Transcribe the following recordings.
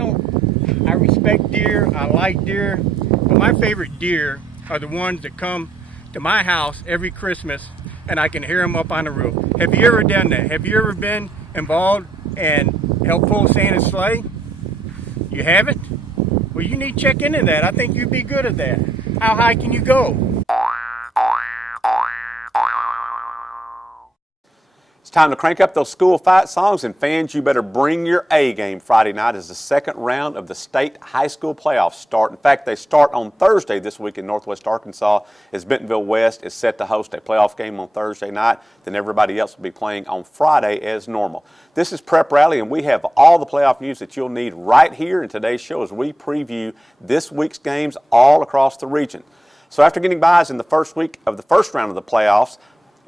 I respect deer, I like deer, but my favorite deer are the ones that come to my house every Christmas and I can hear them up on the roof. Have you ever done that? Have you ever been involved and helped pull Santa's sleigh? You haven't? Well, you need to check into that. I think you'd be good at that. How high can you go? It's time to crank up those school fight songs, and fans, you better bring your A game. Friday night as the second round of the state high school playoffs start. In fact, they start on Thursday this week in Northwest Arkansas as Bentonville West is set to host a playoff game on Thursday night. Then everybody else will be playing on Friday as normal. This is Prep Rally, and we have all the playoff news that you'll need right here in today's show as we preview this week's games all across the region. So after getting byes in the first week of the first round of the playoffs,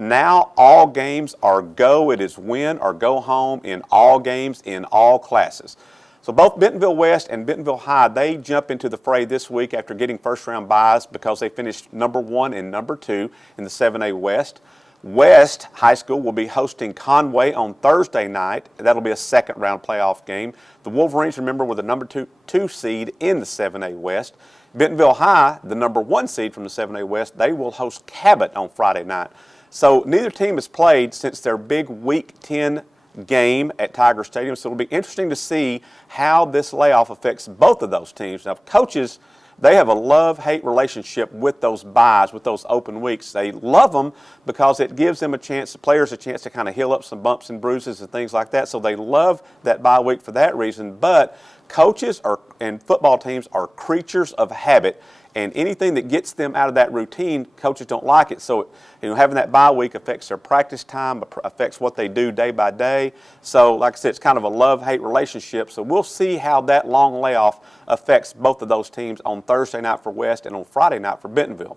now all games are go. It is win or go home in all games in all classes. So both Bentonville West and Bentonville High, they jump into the fray this week after getting first round byes because they finished number 1 and number 2 in the 7A West. West High School will be hosting Conway on Thursday night. That'll be a second round playoff game. The Wolverines, remember, were the number 2 seed in the 7A West. Bentonville High, the number 1 seed from the 7A West, they will host Cabot on Friday night. So neither team has played since their big Week 10 game at Tiger Stadium, so it'll be interesting to see how this layoff affects both of those teams. Now, coaches, they have a love-hate relationship with those byes, with those open weeks. They love them because it gives them a chance, the players a chance to kind of heal up some bumps and bruises and things like that. So they love that bye week for that reason. But coaches and football teams are creatures of habit. And anything that gets them out of that routine, coaches don't like it. So, having that bye week affects their practice time, affects what they do day by day. So, like I said, it's kind of a love-hate relationship. So we'll see how that long layoff affects both of those teams on Thursday night for West and on Friday night for Bentonville.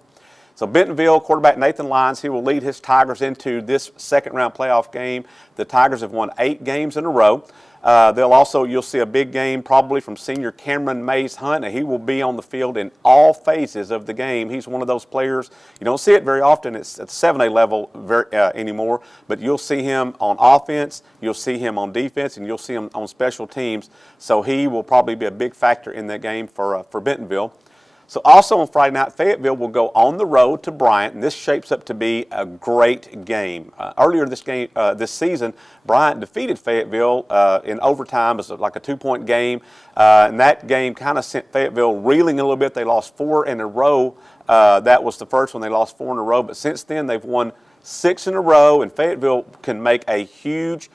So Bentonville quarterback Nathan Lyons, he will lead his Tigers into this second round playoff game. The Tigers have won 8 games in a row. You'll see a big game probably from senior Cameron Mays Hunt. He will be on the field in all phases of the game. He's one of those players, you don't see it very often at the 7A level anymore, but you'll see him on offense, you'll see him on defense, and you'll see him on special teams. So he will probably be a big factor in that game for Bentonville. So also on Friday night, Fayetteville will go on the road to Bryant, and this shapes up to be a great game. Earlier this season, Bryant defeated Fayetteville in overtime. It was like a 2-point game, and that game kind of sent Fayetteville reeling a little bit. They lost 4 in a row. That was the first one. They lost 4 in a row, but since then they've won 6 in a row, and Fayetteville can make a huge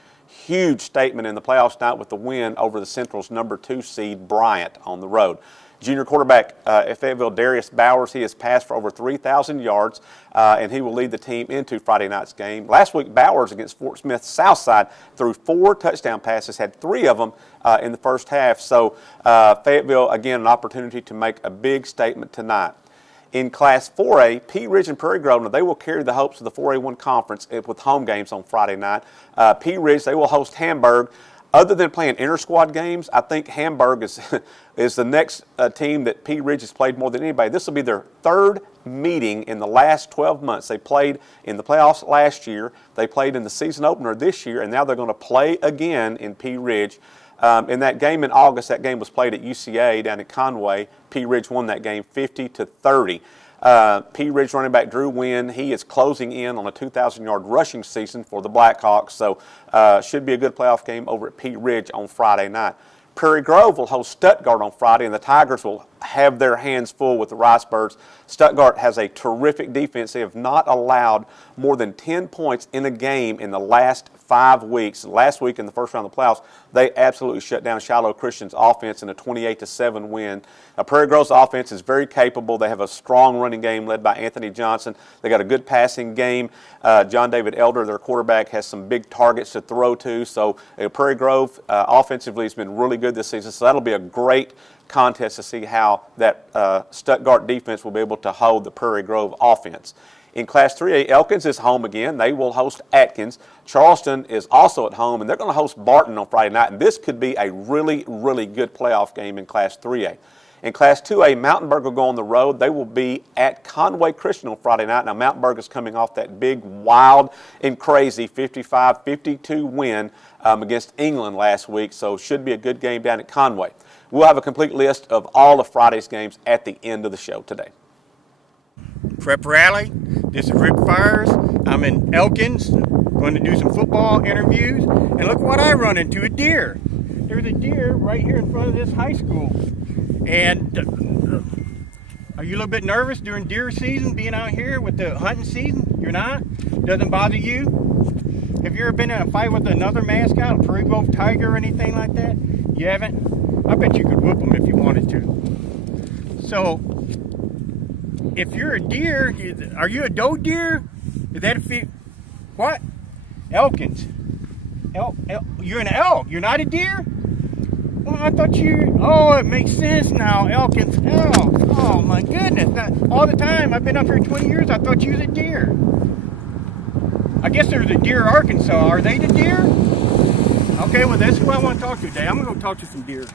statement in the playoffs tonight with the win over the Central's number 2 seed Bryant on the road. Junior quarterback at Fayetteville, Darius Bowers, he has passed for over 3,000 yards, and he will lead the team into Friday night's game. Last week, Bowers against Fort Smith Southside threw 4 touchdown passes, had 3 of them in the first half. So Fayetteville, again, an opportunity to make a big statement tonight. In Class 4A, Pea Ridge and Prairie Grove, they will carry the hopes of the 4A1 conference with home games on Friday night. Pea Ridge, they will host Hamburg. Other than playing inter-squad games, I think Hamburg is the next team that Pea Ridge has played more than anybody. This will be their 3rd meeting in the last 12 months. They played in the playoffs last year. They played in the season opener this year, and now they're going to play again in Pea Ridge. In that game in August, that game was played at UCA down at Conway. Pea Ridge won that game 50-30. Pea Ridge running back Drew Wynn, he is closing in on a 2,000-yard rushing season for the Blackhawks, so should be a good playoff game over at Pea Ridge on Friday night. Prairie Grove will host Stuttgart on Friday, and the Tigers will have their hands full with the Ricebirds. Stuttgart has a terrific defense. They have not allowed more than 10 points in a game in the last 5 weeks. Last week in the first round of the playoffs, they absolutely shut down Shiloh Christian's offense in a 28-7 win. Now, Prairie Grove's offense is very capable. They have a strong running game led by Anthony Johnson. They got a good passing game. John David Elder, their quarterback, has some big targets to throw to. So Prairie Grove offensively has been really good this season. So that'll be a great contest to see how that Stuttgart defense will be able to hold the Prairie Grove offense. In Class 3A, Elkins is home again. They will host Atkins. Charleston is also at home, and they're going to host Barton on Friday night. And this could be a really, really good playoff game in Class 3A. In Class 2A, Mountainburg will go on the road. They will be at Conway Christian on Friday night. Now, Mountainburg is coming off that big, wild, and crazy 55-52 win against England last week, so should be a good game down at Conway. We'll have a complete list of all of Friday's games at the end of the show today. Prep Rally. This is Rick Fires. I'm in Elkins, going to do some football interviews, and look what I run into, a deer. There's a deer right here in front of this high school. And are you a little bit nervous during deer season, being out here with the hunting season? You're not? Doesn't bother you? Have you ever been in a fight with another mascot, a prairie wolf, tiger, or anything like that? You haven't? I bet you could whoop them if you wanted to. So, if you're a deer, are you a doe deer? Is that what? Elkins. You're an elk. You're not a deer? Well, I thought you. Oh, it makes sense now. Elkins, elk. Oh my goodness! All the time I've been up here 20 years. I thought you was a deer. I guess there's a deer, Arkansas. Are they the deer? Okay, well that's who I want to talk to today. I'm gonna go talk to some deer.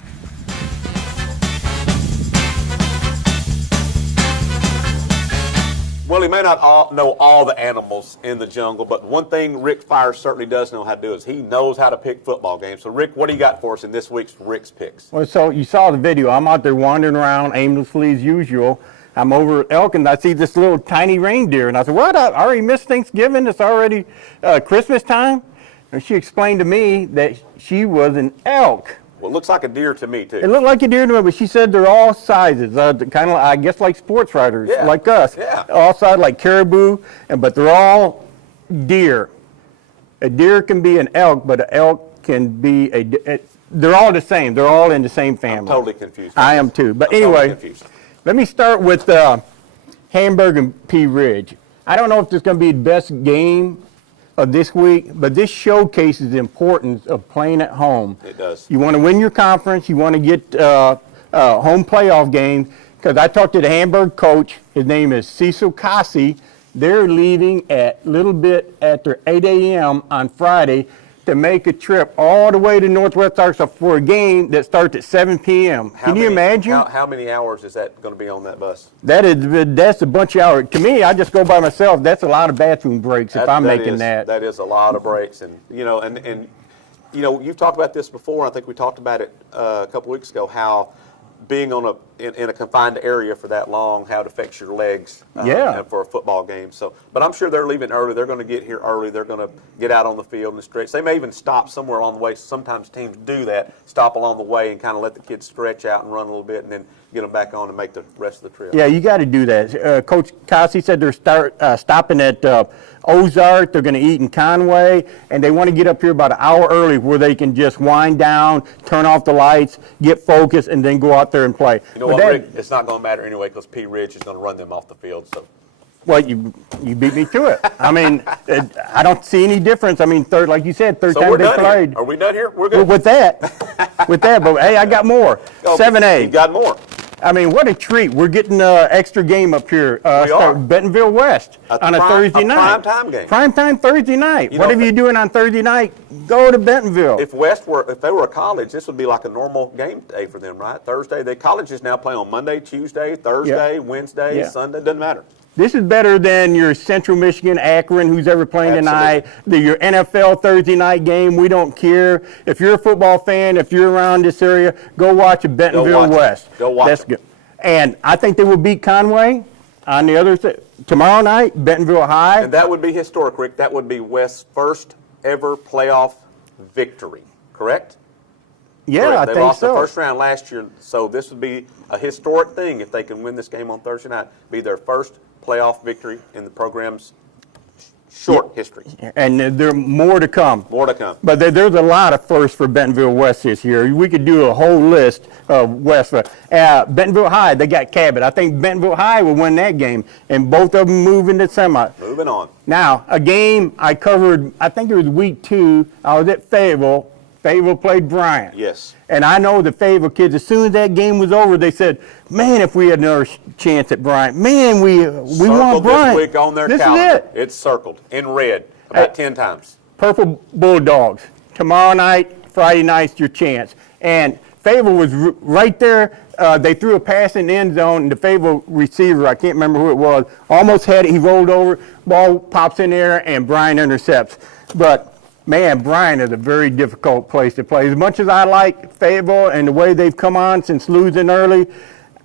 Well, he may not know all the animals in the jungle, but one thing Rick Fires certainly does know how to do is he knows how to pick football games. So, Rick, what do you got for us in this week's Rick's Picks? Well, so you saw the video. I'm out there wandering around aimlessly as usual. I'm over at Elkins. I see this little tiny reindeer, and I said, what? I already missed Thanksgiving. It's already Christmas time. And she explained to me that she was an elk. Well, it looks like a deer to me, too. It looked like a deer to me, but she said they're all sizes, kind of, I guess, like sports riders, like us. Yeah. All sizes, like caribou, but they're all deer. A deer can be an elk, but an elk can be they're all the same. They're all in the same family. I'm totally confused. I am, too. But I'm anyway, totally let me start with Hamburg and Pea Ridge. I don't know if this is going to be the best game of this week, but this showcases the importance of playing at home. It does. You want to win your conference. You want to get home playoff games. Because I talked to the Hamburg coach. His name is Cecil Cassi. They're leaving at little bit after 8 a.m. on Friday to make a trip all the way to Northwest Arkansas for a game that starts at 7 p.m. Can you imagine? How many hours is that going to be on that bus? That's a bunch of hours. To me, I just go by myself. That's a lot of bathroom breaks if I'm making that. That is a lot of breaks, and you've talked about this before. I think we talked about it a couple weeks ago. How being in a confined area for that long, how it affects your legs for a football game. So, but I'm sure they're leaving early. They're going to get here early. They're going to get out on the field and stretch. They may even stop somewhere along the way. Sometimes teams do that, stop along the way and kind of let the kids stretch out and run a little bit and then get them back on and make the rest of the trip. Yeah, you got to do that. Coach Cassi said they're stopping at Ozark. They're going to eat in Conway, and they want to get up here about an hour early where they can just wind down, turn off the lights, get focused, and then go out there and play. You know what, Rick? It's not going to matter anyway because Pea Ridge is going to run them off the field. So. Well, you beat me to it. I mean, I don't see any difference. I mean, like you said, third time they played. Here. Are we done here? We're good. With that, but hey, I got more. 7A. You got more. I mean, what a treat. We're getting an extra game up here. We are. Bentonville West on a Thursday night. A prime time game. Prime time Thursday night. Whatever you're doing on Thursday night, go to Bentonville. If they were a college, this would be like a normal game day for them, right? Thursday. The colleges now play on Monday, Tuesday, Thursday, Wednesday, Sunday. Doesn't matter. This is better than your Central Michigan, Akron, who's ever playing tonight, your NFL Thursday night game. We don't care. If you're a football fan, if you're around this area, go watch Bentonville West. Go watch That's good. And I think they will beat Conway on the other side. Tomorrow night, Bentonville High. And that would be historic, Rick. That would be West's first ever playoff victory, correct? Yeah, correct. I they think lost so. the first round last year, so this would be a historic thing if they can win this game on Thursday night. Be their first playoff victory in the program's short history. And there are more to come. More to come. But there's a lot of firsts for Bentonville West this year. We could do a whole list of West. Bentonville High, they got Cabot. I think Bentonville High will win that game, and both of them move into semi. Moving on. Now, a game I covered, I think it was week 2. I was at Fayetteville. Fayetteville played Bryant. Yes. And I know the Fayetteville kids, as soon as that game was over, they said, man, if we had another chance at Bryant. Man, we want Bryant. This week on their this calendar. Is it. It's circled in red about 10 times. Purple Bulldogs. Tomorrow night, Friday night's your chance. And Fayetteville was right there. They threw a pass in the end zone, and the Fayetteville receiver, I can't remember who it was, almost had it. He rolled over, ball pops in there, and Bryan intercepts. But, man, Bryan is a very difficult place to play. As much as I like Fayetteville and the way they've come on since losing early,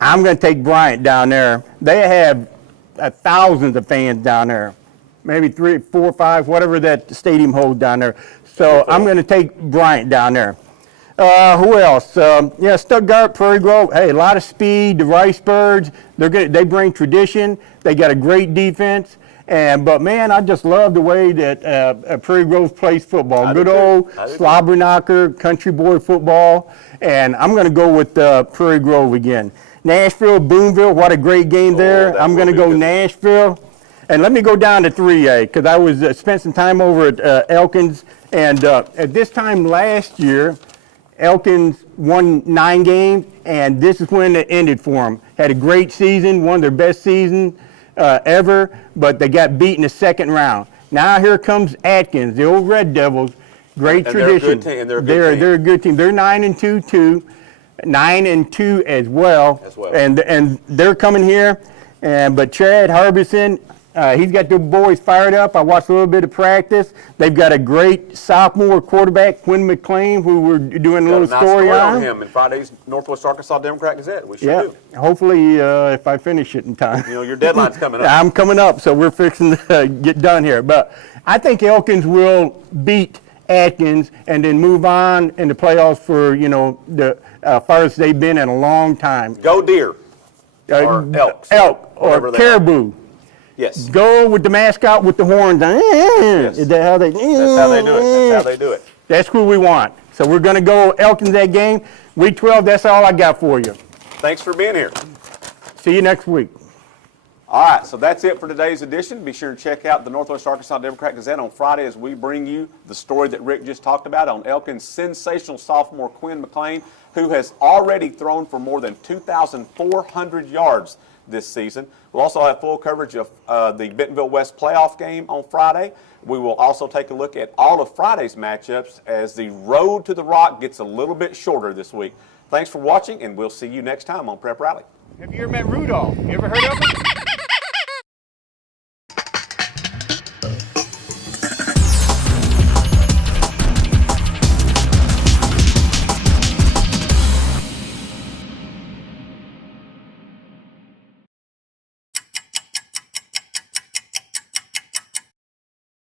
I'm going to take Bryant down there. They have thousands of fans down there, maybe 3, 4, 5, whatever that stadium holds down there. So I'm going to take Bryant down there. Who else? Yeah, Stuttgart, Prairie Grove. Hey, a lot of speed. The Ricebirds, they bring tradition. They got a great defense. But man, I just love the way that Prairie Grove plays football. Good old slobber knocker, country boy football. And I'm going to go with Prairie Grove again. Nashville, Boonville, what a great game there. I'm going to go Nashville. And let me go down to 3A because I was spent some time over at Elkins. And at this time last year, Elkins won 9 games, and this is when it ended for them. Had a great season, one of their best seasons ever, but they got beat in the second round. Now here comes Atkins, the old Red Devils. Great tradition. They're a good team. They're 9-2 too, 9-2 as well. And they're coming here. But Chad Harbison, he's got the boys fired up. I watched a little bit of practice. They've got a great sophomore quarterback, Quinn McLean, who we're doing a little story on him in Friday's Northwest Arkansas Democrat-Gazette. We sure do. Hopefully, if I finish it in time. You know, your deadline's coming up. I'm coming up, so we're fixing to get done here. But I think Elkins will beat Atkins and then move on in the playoffs for, you know, the farthest they've been in a long time. Go Deer. Or Elk or Caribou. Yes. Go with the mascot with the horns. Yes. Is that how they? That's how they do it. That's how they do it. That's who we want. So we're going to go Elkins that game. Week 12, that's all I got for you. Thanks for being here. See you next week. All right, so that's it for today's edition. Be sure to check out the Northwest Arkansas Democrat-Gazette on Friday as we bring you the story that Rick just talked about on Elkins' sensational sophomore Quinn McLean, who has already thrown for more than 2,400 yards this season. We'll also have full coverage of the Bentonville West playoff game on Friday. We will also take a look at all of Friday's matchups as the road to the Rock gets a little bit shorter this week. Thanks for watching, and we'll see you next time on Prep Rally. Have you ever met Rudolph? You ever heard of him?